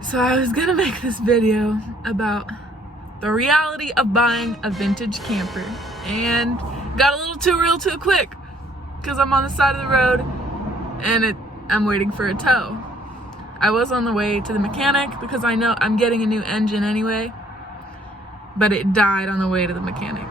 So I was gonna make this video about the reality of buying a vintage camper, and got a little too real too quick because I'm on the side of the road and I'm waiting for a tow. I was on the way to the mechanic because I know I'm getting a new engine anyway, but it died on the way to the mechanic.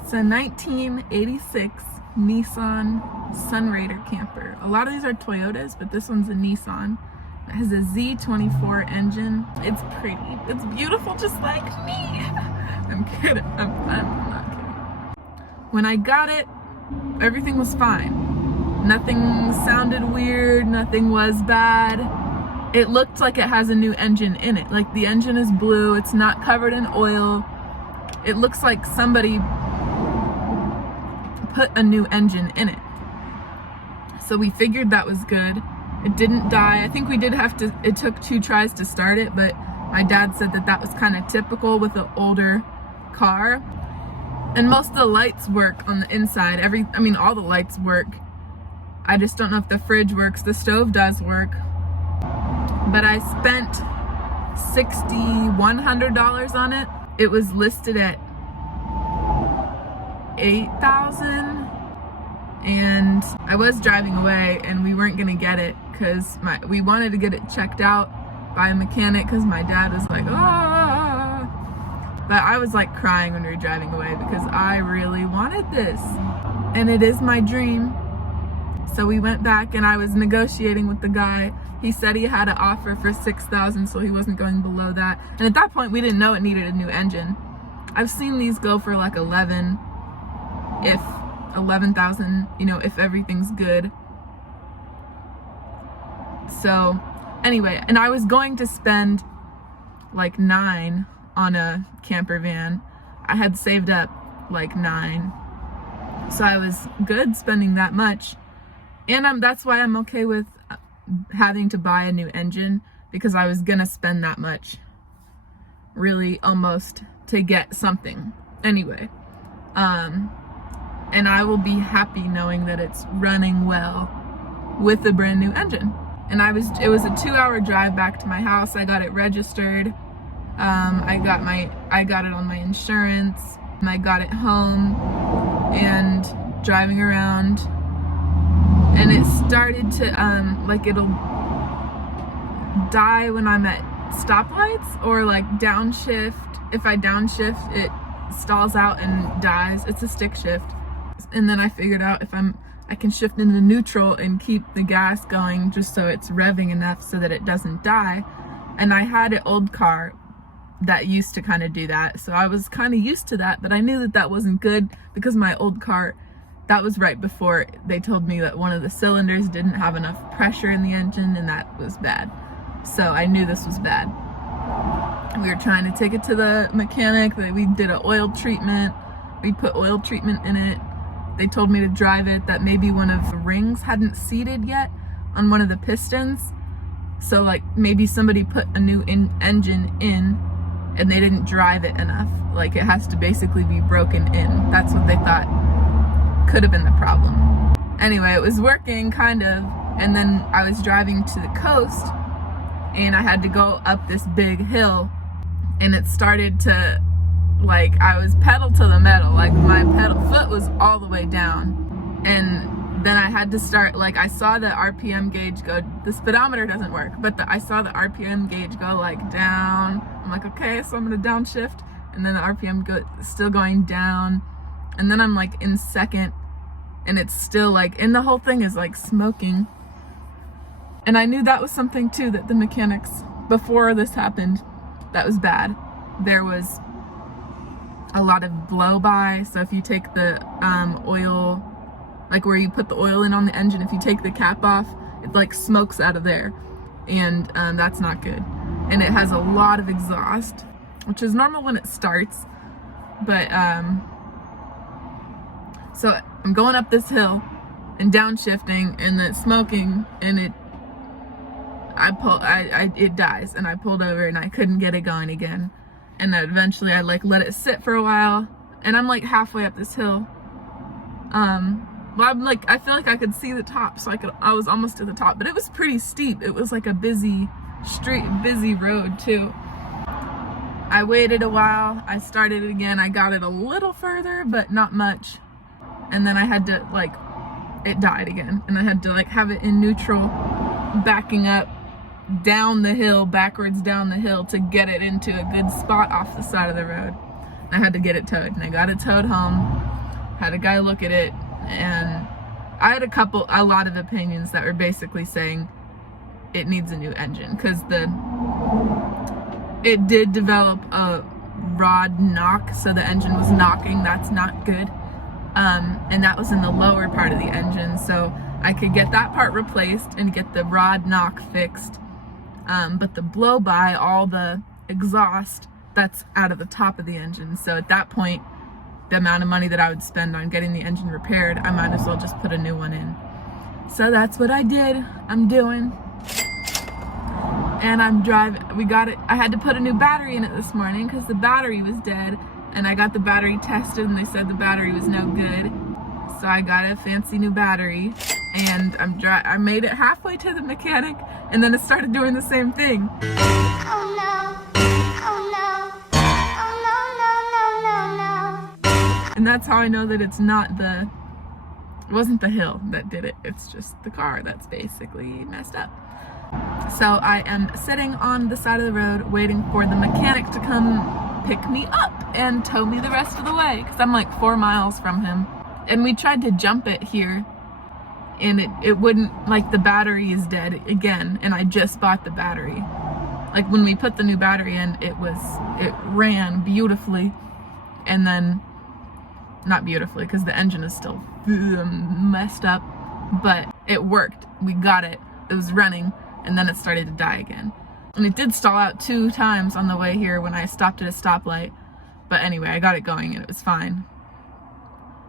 It's a 1986 Nissan Sunrader camper. A lot of these are Toyotas, but this one's a Nissan. It has a Z24 engine. It's pretty. It's beautiful, just like me. I'm kidding. I'm not kidding. When I got it, everything was fine. Nothing sounded weird. Nothing was bad. It looked like it has a new engine in it. Like the engine is blue. It's not covered in oil. It looks like somebody put a new engine in it. So we figured that was good. It didn't die. I think we did have to, it took 2 tries to start it, but my dad said that that was kind of typical with an older car. And most of the lights work on the inside. All the lights work. I just don't know if the fridge works. The stove does work. But I spent $6,100 on it. It was listed at $8,000, and I was driving away and we weren't gonna get it because we wanted to get it checked out by a mechanic because my dad was like, ah. But I was like crying when we were driving away because I really wanted this and it is my dream. So we went back and I was negotiating with the guy. He said he had an offer for $6,000, so he wasn't going below that. And at that point we didn't know it needed a new engine. I've seen these go for like 11,000, if everything's good. So anyway, and I was going to spend like $9,000 on a camper van. I had saved up like $9,000, so I was good spending that much. And that's why I'm okay with having to buy a new engine, because I was gonna spend that much, really, almost, to get something anyway. And I will be happy knowing that it's running well with a brand new engine. And it was a 2-hour drive back to my house. I got it registered. I got it on my insurance. I got it home and driving around. And it started to, it'll die when I'm at stoplights or like downshift. If I downshift, it stalls out and dies. It's a stick shift. And then I figured out if I can shift into neutral and keep the gas going just so it's revving enough so that it doesn't die. And I had an old car that used to kind of do that, so I was kind of used to that, but I knew that that wasn't good because my old car, that was right before they told me that one of the cylinders didn't have enough pressure in the engine, and that was bad. So I knew this was bad. We were trying to take it to the mechanic. We did an oil treatment. We put oil treatment in it. They told me to drive it, that maybe one of the rings hadn't seated yet on one of the pistons. So like maybe somebody put a new engine in and they didn't drive it enough. Like it has to basically be broken in. That's what they thought could have been the problem. Anyway, it was working kind of, and then I was driving to the coast and I had to go up this big hill, and it started to, like, I was pedal to the metal, like my foot was all the way down. And then I had to start, like, I saw the RPM gauge go, the speedometer doesn't work, but I saw the RPM gauge go like down. I'm like, okay, so I'm gonna downshift, and then the RPM still going down. And then I'm like in second, and it's still like, and the whole thing is like smoking. And I knew that was something too, that the mechanics, before this happened, that was bad. There was a lot of blow by. So if you take the oil, like where you put the oil in on the engine, if you take the cap off, it like smokes out of there, and that's not good. And it has a lot of exhaust, which is normal when it starts, but so I'm going up this hill and downshifting, and then smoking, and it dies, and I pulled over and I couldn't get it going again. and then eventually I like let it sit for a while, and I'm like halfway up this hill. Well, I'm like, I feel like I could see the top, so I was almost to the top, but it was pretty steep. It was like a busy street, busy road too. I waited a while, I started it again, I got it a little further, but not much. And then I had to like, it died again, and I had to like have it in neutral, backing up down the hill, backwards down the hill to get it into a good spot off the side of the road. I had to get it towed, and I got it towed home, had a guy look at it, and I had a lot of opinions that were basically saying it needs a new engine, because it did develop a rod knock, so the engine was knocking. That's not good. And that was in the lower part of the engine, so I could get that part replaced and get the rod knock fixed. But the blow by, all the exhaust, that's out of the top of the engine. So at that point, the amount of money that I would spend on getting the engine repaired, I might as well just put a new one in. So that's what I did. I'm doing. And I'm driving. We got it. I had to put a new battery in it this morning because the battery was dead. And I got the battery tested, and they said the battery was no good. So I got a fancy new battery, and I made it halfway to the mechanic, and then it started doing the same thing. Oh no. Oh no. Oh no, no, no, no, no. And that's how I know that it wasn't the hill that did it. It's just the car that's basically messed up. So I am sitting on the side of the road waiting for the mechanic to come pick me up and tow me the rest of the way, because I'm like 4 miles from him. And we tried to jump it here, and it wouldn't, like the battery is dead again, and I just bought the battery. Like when we put the new battery in, it ran beautifully, and then, not beautifully because the engine is still messed up, but it worked. We got it. It was running, and then it started to die again. And it did stall out 2 times on the way here when I stopped at a stoplight. But anyway, I got it going and it was fine.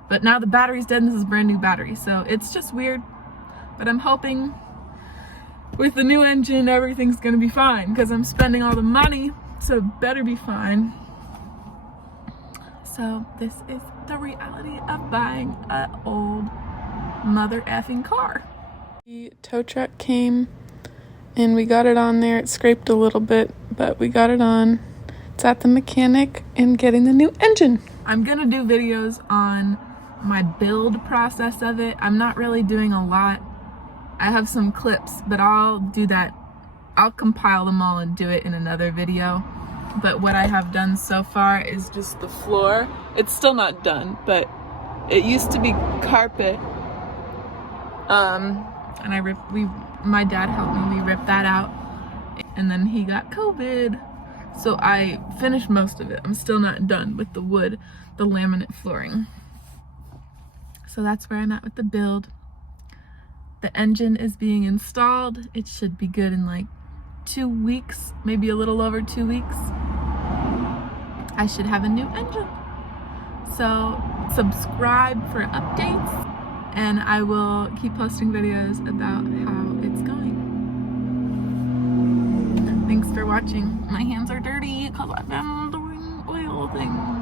But now the battery's dead, and this is a brand new battery, so it's just weird. But I'm hoping with the new engine everything's gonna be fine, because I'm spending all the money, so it better be fine. So this is the reality of buying an old mother effing car. The tow truck came and we got it on there. It scraped a little bit, but we got it on. It's at the mechanic and getting the new engine. I'm gonna do videos on my build process of it. I'm not really doing a lot. I have some clips, but I'll do that. I'll compile them all and do it in another video. But what I have done so far is just the floor. It's still not done, but it used to be carpet. And my dad helped me. We ripped that out, and then he got COVID, so I finished most of it. I'm still not done with the wood, the laminate flooring. So that's where I'm at with the build. The engine is being installed. It should be good in like 2 weeks, maybe a little over 2 weeks. I should have a new engine. So subscribe for updates, and I will keep posting videos about how it's going. Thanks for watching. My hands are dirty because I've been doing oil things.